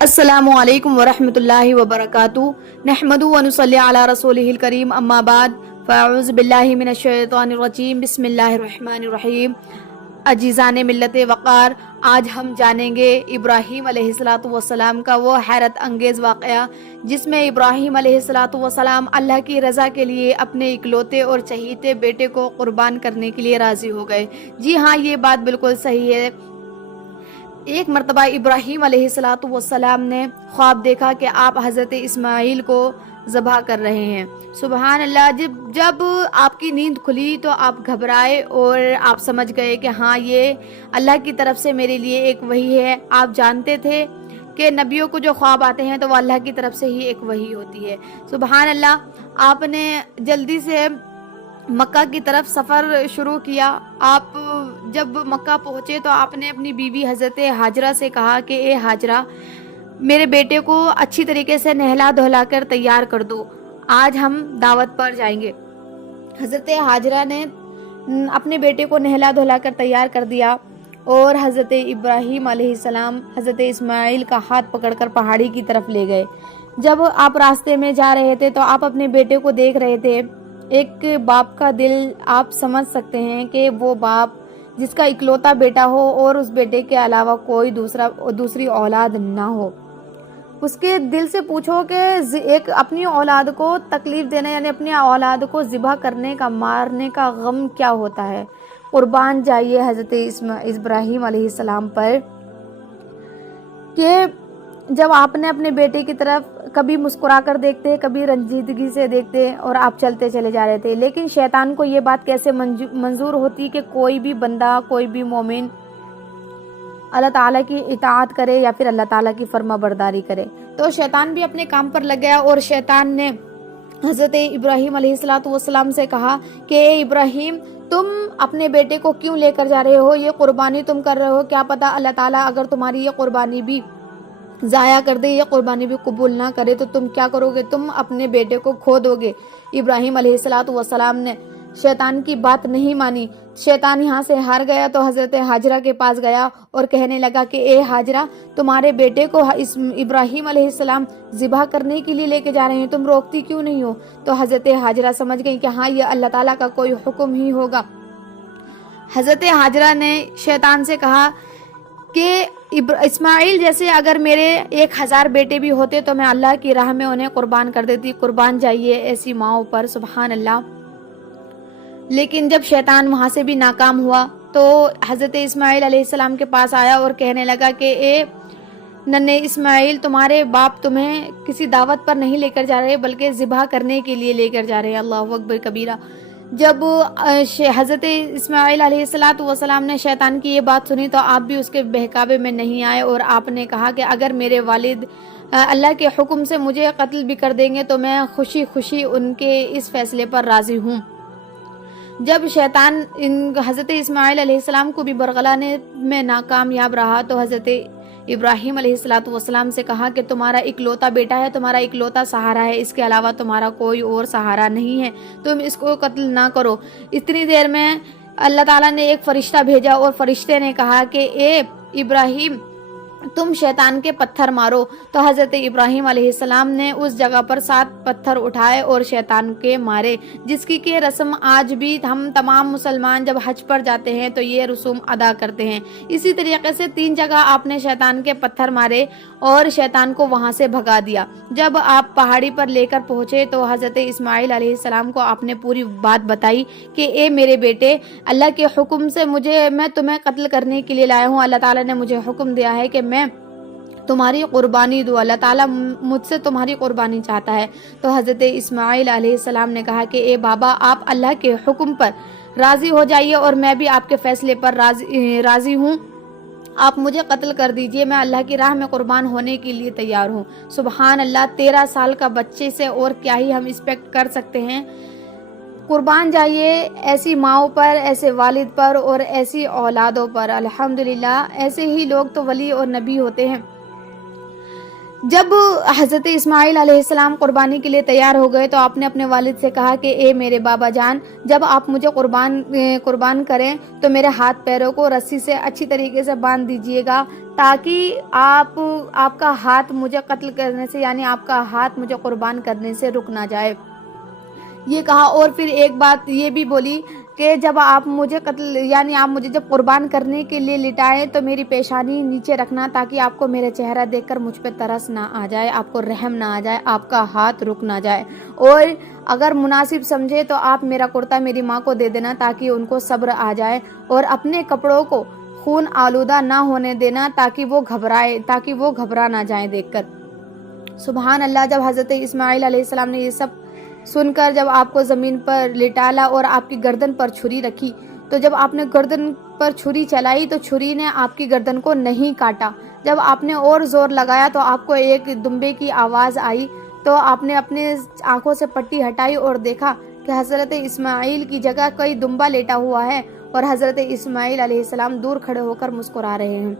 السلام علیکم ورحمۃ اللہ وبرکاتہ نحمدہ ونصلی علی رسولہ الکریم اما بعد فاعوذ باللہ من الشیطان الرجیم بسم اللہ الرحمن الرحیم۔ عزیزان ملت وقار، آج ہم جانیں گے ابراہیم علیہ السلام کا وہ حیرت انگیز واقعہ جس میں ابراہیم علیہ السلام اللہ کی رضا کے لیے اپنے اکلوتے اور چہیتے بیٹے کو قربان کرنے کے لیے راضی ہو گئے۔ جی ہاں، یہ بات بالکل صحیح ہے۔ ایک مرتبہ ابراہیم علیہ السلام نے خواب دیکھا کہ آپ حضرت اسماعیل کو ذبح کر رہے ہیں۔ سبحان اللہ! جب آپ کی نیند کھلی تو آپ گھبرائے اور آپ سمجھ گئے کہ ہاں، یہ اللہ کی طرف سے میرے لیے ایک وحی ہے۔ آپ جانتے تھے کہ نبیوں کو جو خواب آتے ہیں تو وہ اللہ کی طرف سے ہی ایک وحی ہوتی ہے۔ سبحان اللہ! آپ نے جلدی سے مکہ کی طرف سفر شروع کیا۔ آپ جب مکہ پہنچے تو آپ نے اپنی بیوی حضرت ہاجرہ سے کہا کہ اے ہاجرہ، میرے بیٹے کو اچھی طریقے سے نہلا دھلا کر تیار کر دو، آج ہم دعوت پر جائیں گے۔ حضرت ہاجرہ نے اپنے بیٹے کو نہلا دھلا کر تیار کر دیا اور حضرت ابراہیم علیہ السلام حضرت اسماعیل کا ہاتھ پکڑ کر پہاڑی کی طرف لے گئے۔ جب آپ راستے میں جا رہے تھے تو آپ اپنے بیٹے کو دیکھ رہے تھے۔ ایک باپ کا دل آپ سمجھ سکتے ہیں کہ وہ باپ جس کا اکلوتا بیٹا ہو اور اس بیٹے کے علاوہ کوئی دوسری اولاد نہ ہو، اس کے دل سے پوچھو کہ ایک اپنی اولاد کو تکلیف دینا، یعنی اپنی اولاد کو ذبح کرنے کا، مارنے کا غم کیا ہوتا ہے۔ قربان جائیے حضرت ابراہیم علیہ السلام پر کہ جب آپ نے اپنے بیٹے کی طرف کبھی مسکرا کر دیکھتے، کبھی رنجیدگی سے دیکھتے اور آپ چلتے چلے جا رہے تھے، لیکن شیطان کو یہ بات کیسے منظور ہوتی کہ کوئی بھی بندہ، کوئی بھی مومن اللہ تعالیٰ کی اطاعت کرے یا پھر اللہ تعالیٰ کی فرما برداری کرے۔ تو شیطان بھی اپنے کام پر لگ گیا اور شیطان نے حضرت ابراہیم علیہ السلام سے کہا کہ اے ابراہیم، تم اپنے بیٹے کو کیوں لے کر جا رہے ہو؟ یہ قربانی تم کر رہے ہو، کیا پتا اللہ تعالیٰ اگر تمہاری یہ قربانی بھی ضائع کر دے، یہ قربانی بھی قبول نہ کرے تو تم کیا کرو گے؟ تم اپنے بیٹے کو کھو دو گے۔ ابراہیم علیہ السلام نے شیطان کی بات نہیں مانی۔ شیطان یہاں سے ہار گیا تو حضرت ہاجرہ کے پاس گیا اور کہنے لگا کہ اے ہاجرہ، تمہارے بیٹے کو ابراہیم علیہ السلام ذبح کرنے کے لیے لے کے جا رہے ہیں، تم روکتی کیوں نہیں ہو؟ تو حضرت ہاجرہ سمجھ گئی کہ ہاں، یہ اللہ تعالیٰ کا کوئی حکم ہی ہوگا۔ حضرت ہاجرہ نے شیطان سے کہا کہ اسماعیل جیسے اگر میرے 1000 بیٹے بھی ہوتے تو میں اللہ کی راہ میں انہیں قربان کر دیتی۔ قربان جائیے ایسی ماؤں پر، سبحان اللہ! لیکن جب شیطان وہاں سے بھی ناکام ہوا تو حضرت اسماعیل علیہ السلام کے پاس آیا اور کہنے لگا کہ اے ننھے اسماعیل، تمہارے باپ تمہیں کسی دعوت پر نہیں لے کر جا رہے بلکہ ذبح کرنے کے لیے لے کر جا رہے ہیں۔ اللہ اکبر کبیرہ! جب حضرت اسماعیل علیہ السلام نے شیطان کی یہ بات سنی تو آپ بھی اس کے بہکاوے میں نہیں آئے اور آپ نے کہا کہ اگر میرے والد اللہ کے حکم سے مجھے قتل بھی کر دیں گے تو میں خوشی خوشی ان کے اس فیصلے پر راضی ہوں۔ جب شیطان حضرت اسماعیل علیہ السلام کو بھی برگلانے میں ناکامیاب رہا تو حضرت ابراہیم علیہ السلام سے کہا کہ تمہارا اکلوتا بیٹا ہے، تمہارا اکلوتا سہارا ہے، اس کے علاوہ تمہارا کوئی اور سہارا نہیں ہے، تم اس کو قتل نہ کرو۔ اتنی دیر میں اللہ تعالیٰ نے ایک فرشتہ بھیجا اور فرشتے نے کہا کہ اے ابراہیم، تم شیطان کے پتھر مارو۔ تو حضرت ابراہیم علیہ السلام نے اس جگہ پر 7 پتھر اٹھائے اور شیطان کے مارے، جس کی کہ رسم آج بھی ہم تمام مسلمان جب حج پر جاتے ہیں تو یہ رسوم ادا کرتے ہیں۔ اسی طریقے سے 3 جگہ آپ نے شیطان کے پتھر مارے اور شیطان کو وہاں سے بھگا دیا۔ جب آپ پہاڑی پر لے کر پہنچے تو حضرت اسماعیل علیہ السلام کو آپ نے پوری بات بتائی کہ اے میرے بیٹے، اللہ کے حکم سے میں تمہیں قتل کرنے کے لیے لایا ہوں۔ اللہ تعالیٰ نے مجھے حکم دیا ہے کہ میں تمہاری قربانی دو، اللہ تعالیٰ مجھ سے تمہاری قربانی چاہتا ہے۔ تو حضرت اسماعیل علیہ السلام نے کہا کہ اے بابا، آپ اللہ کے حکم پر راضی ہو جائیے اور میں بھی آپ کے فیصلے پر راضی ہوں، آپ مجھے قتل کر دیجئے، میں اللہ کی راہ میں قربان ہونے کے لیے تیار ہوں۔ سبحان اللہ! 13 سال کا بچے سے اور کیا ہی ہم ایکسپیکٹ کر سکتے ہیں۔ قربان جائیے ایسی ماؤں پر، ایسے والد پر اور ایسی اولادوں پر۔ الحمدللہ ایسے ہی لوگ تو ولی اور نبی ہوتے ہیں۔ جب حضرت اسماعیل علیہ السلام قربانی کے لیے تیار ہو گئے تو آپ نے اپنے والد سے کہا کہ اے میرے بابا جان، جب آپ مجھے قربان کریں تو میرے ہاتھ پیروں کو رسی سے اچھی طریقے سے باندھ دیجئے گا، تاکہ آپ کا ہاتھ مجھے قتل کرنے سے، یعنی آپ کا ہاتھ مجھے قربان کرنے سے رک نہ جائے۔ یہ کہا، اور پھر ایک بات یہ بھی بولی کہ جب آپ مجھے جب قربان کرنے کے لیے لٹائیں تو میری پیشانی نیچے رکھنا، تاکہ آپ کو میرا چہرہ دیکھ کر مجھ پہ ترس نہ آ جائے، آپ کو رحم نہ آ جائے، آپ کا ہاتھ رک نہ جائے، اور اگر مناسب سمجھے تو آپ میرا کرتا میری ماں کو دے دینا تاکہ ان کو صبر آ جائے، اور اپنے کپڑوں کو خون آلودہ نہ ہونے دینا تاکہ وہ گھبرا نہ جائیں دیکھ کر۔ سبحان اللہ۔ جب حضرت اسماعیل علیہ السلام نے یہ سب سن کر جب آپ کو زمین پر لٹالا اور آپ کی گردن پر چھری رکھی، تو جب آپ نے گردن پر چھری چلائی تو چھری نے آپ کی گردن کو نہیں کاٹا۔ جب آپ نے اور زور لگایا تو آپ کو ایک دمبے کی آواز آئی، تو آپ نے اپنے آنکھوں سے پٹی ہٹائی اور دیکھا کہ حضرت اسماعیل کی جگہ کوئی دمبا لیٹا ہوا ہے، اور حضرت اسماعیل علیہ السلام دور کھڑے ہو کر مسکرا رہے ہیں۔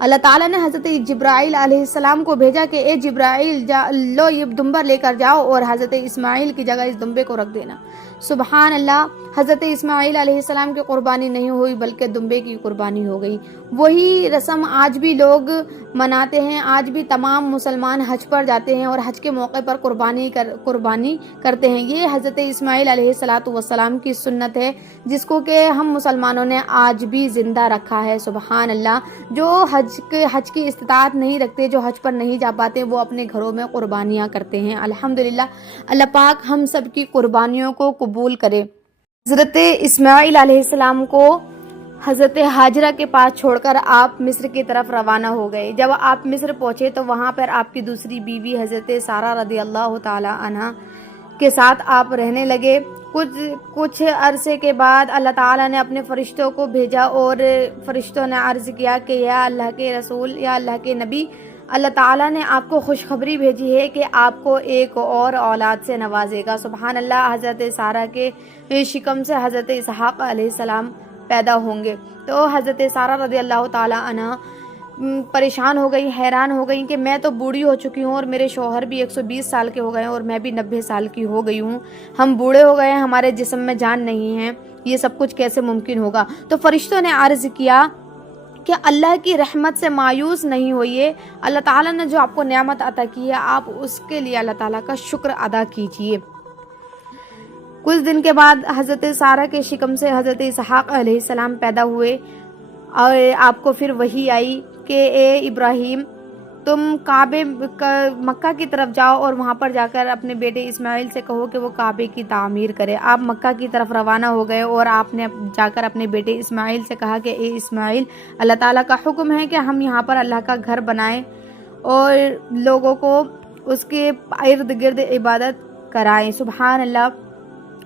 اللہ تعالیٰ نے حضرت جبرائیل علیہ السلام کو بھیجا کہ اے جبرائیل، لو یہ دمبا لے کر جاؤ اور حضرت اسماعیل کی جگہ اس دمبے کو رکھ دینا۔ سبحان اللہ۔ حضرت اسماعیل علیہ السلام کی قربانی نہیں ہوئی بلکہ دمبے کی قربانی ہو گئی۔ وہی رسم آج بھی لوگ مناتے ہیں، آج بھی تمام مسلمان حج پر جاتے ہیں اور حج کے موقع پر قربانی کرتے ہیں۔ یہ حضرت اسماعیل علیہ السلام کی سنت ہے، جس کو کہ ہم مسلمانوں نے آج بھی زندہ رکھا ہے۔ سبحان اللہ۔ جو حج کی استطاعت نہیں رکھتے، جو حج پر نہیں جا پاتے، وہ اپنے گھروں میں قربانیاں کرتے ہیں۔ الحمدللہ، اللہ پاک ہم سب کی قربانیوں کو قبول کرے۔ حضرت اسماعیل علیہ السلام کو حضرت ہاجرہ کے پاس چھوڑ کر آپ مصر کی طرف روانہ ہو گئے۔ جب آپ مصر پہنچے تو وہاں پر آپ کی دوسری بیوی حضرت سارہ رضی اللہ تعالی عنہا کے ساتھ آپ رہنے لگے۔ کچھ عرصے کے بعد اللہ تعالیٰ نے اپنے فرشتوں کو بھیجا، اور فرشتوں نے عرض کیا کہ یا اللہ کے رسول، یا اللہ کے نبی، اللہ تعالیٰ نے آپ کو خوشخبری بھیجی ہے کہ آپ کو ایک اور اولاد سے نوازے گا۔ سبحان اللہ۔ حضرت سارہ کے شکم سے حضرت اسحاق علیہ السلام پیدا ہوں گے۔ تو حضرت سارہ رضی اللہ تعالی عنہ پریشان ہو گئی، حیران ہو گئی کہ میں تو بوڑھی ہو چکی ہوں اور میرے شوہر بھی 120 سال کے ہو گئے ہیں اور میں بھی 90 سال کی ہو گئی ہوں، ہم بوڑھے ہو گئے ہیں، ہمارے جسم میں جان نہیں ہے، یہ سب کچھ کیسے ممکن ہوگا؟ تو فرشتوں نے عرض کیا کہ اللہ کی رحمت سے مایوس نہیں ہوئیے، اللہ تعالیٰ نے جو آپ کو نعمت عطا کی ہے آپ اس کے لیے اللہ تعالیٰ کا شکر ادا کیجیے۔ کچھ دن کے بعد حضرت سارہ کے شکم سے حضرت اسحاق علیہ السلام پیدا ہوئے، اور آپ کو پھر وحی آئی کہ اے ابراہیم، تم مکہ کی طرف جاؤ اور وہاں پر جا کر اپنے بیٹے اسماعیل سے کہو کہ وہ کعبے کی تعمیر کرے۔ آپ مکہ کی طرف روانہ ہو گئے اور آپ نے جا کر اپنے بیٹے اسماعیل سے کہا کہ اے اسماعیل، اللہ تعالیٰ کا حکم ہے کہ ہم یہاں پر اللہ کا گھر بنائیں اور لوگوں کو اس کے ارد گرد عبادت کرائیں۔ سبحان اللہ۔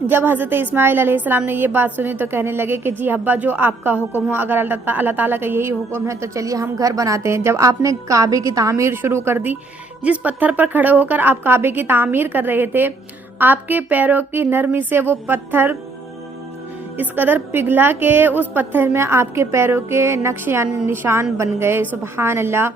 جب حضرت اسماعیل علیہ السلام نے یہ بات سنی تو کہنے لگے کہ جی ابا، جو آپ کا حکم ہو، اگر اللہ تعالیٰ کا یہی حکم ہے تو چلیے ہم گھر بناتے ہیں۔ جب آپ نے کعبے کی تعمیر شروع کر دی، جس پتھر پر کھڑے ہو کر آپ کعبے کی تعمیر کر رہے تھے، آپ کے پیروں کی نرمی سے وہ پتھر اس قدر پگھلا کہ اس پتھر میں آپ کے پیروں کے نقش یعنی نشان بن گئے۔ سبحان اللہ۔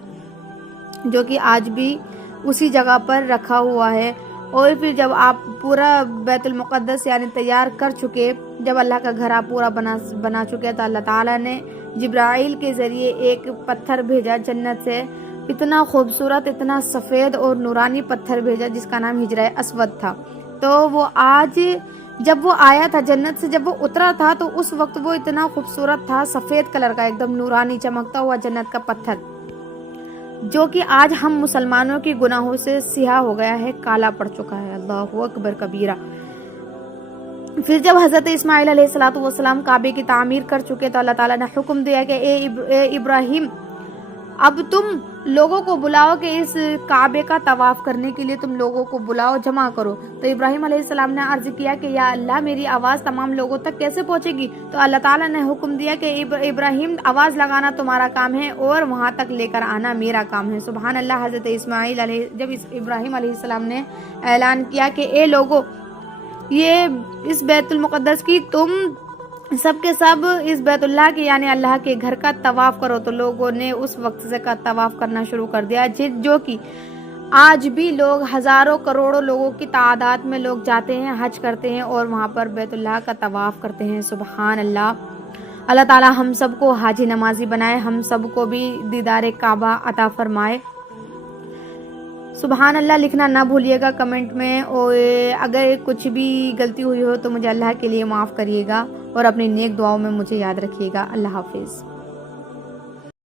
جو کہ آج بھی اسی جگہ پر رکھا ہوا ہے۔ اور پھر جب آپ پورا بیت المقدس یعنی تیار کر چکے، جب اللہ کا گھر آپ پورا بنا چکے، تو اللہ تعالیٰ نے جبرائیل کے ذریعے ایک پتھر بھیجا جنت سے، اتنا خوبصورت، اتنا سفید اور نورانی پتھر بھیجا جس کا نام حجرہ اسود تھا۔ تو وہ آج جب وہ آیا تھا جنت سے، جب وہ اترا تھا تو اس وقت وہ اتنا خوبصورت تھا، سفید کلر کا، ایک دم نورانی چمکتا ہوا جنت کا پتھر، جو کہ آج ہم مسلمانوں کی گناہوں سے سیاہ ہو گیا ہے، کالا پڑ چکا ہے۔ اللہ اکبر کبیرہ۔ پھر جب حضرت اسماعیل علیہ السلام کعبے کی تعمیر کر چکے تو اللہ تعالیٰ نے حکم دیا کہ اے ابراہیم، اب تم لوگوں کو بلاؤ کہ اس کعبے کا طواف کرنے کے لیے تم لوگوں کو بلاؤ، جمع کرو۔ تو ابراہیم علیہ السلام نے عرض کیا کہ یا اللہ، میری آواز تمام لوگوں تک کیسے پہنچے گی؟ تو اللہ تعالیٰ نے حکم دیا کہ ابراہیم، آواز لگانا تمہارا کام ہے اور وہاں تک لے کر آنا میرا کام ہے۔ سبحان اللہ۔ حضرت جب ابراہیم علیہ السلام نے اعلان کیا کہ اے لوگوں، یہ اس بیت المقدس کی تم سب کے سب اس بیت اللہ کے یعنی اللہ کے گھر کا طواف کرو، تو لوگوں نے اس وقت سے کا طواف کرنا شروع کر دیا، جو کہ آج بھی لوگ ہزاروں کروڑوں لوگوں کی تعداد میں لوگ جاتے ہیں، حج کرتے ہیں اور وہاں پر بیت اللہ کا طواف کرتے ہیں۔ سبحان اللہ۔ اللہ تعالی ہم سب کو حاجی نمازی بنائے، ہم سب کو بھی دیدار کعبہ عطا فرمائے۔ سبحان اللہ لکھنا نہ بھولیے گا کمنٹ میں، اور اگر کچھ بھی غلطی ہوئی ہو تو مجھے اللہ کے لیے معاف کریے گا، اور اپنی نیک دعاؤں میں مجھے یاد رکھیے گا۔ اللہ حافظ۔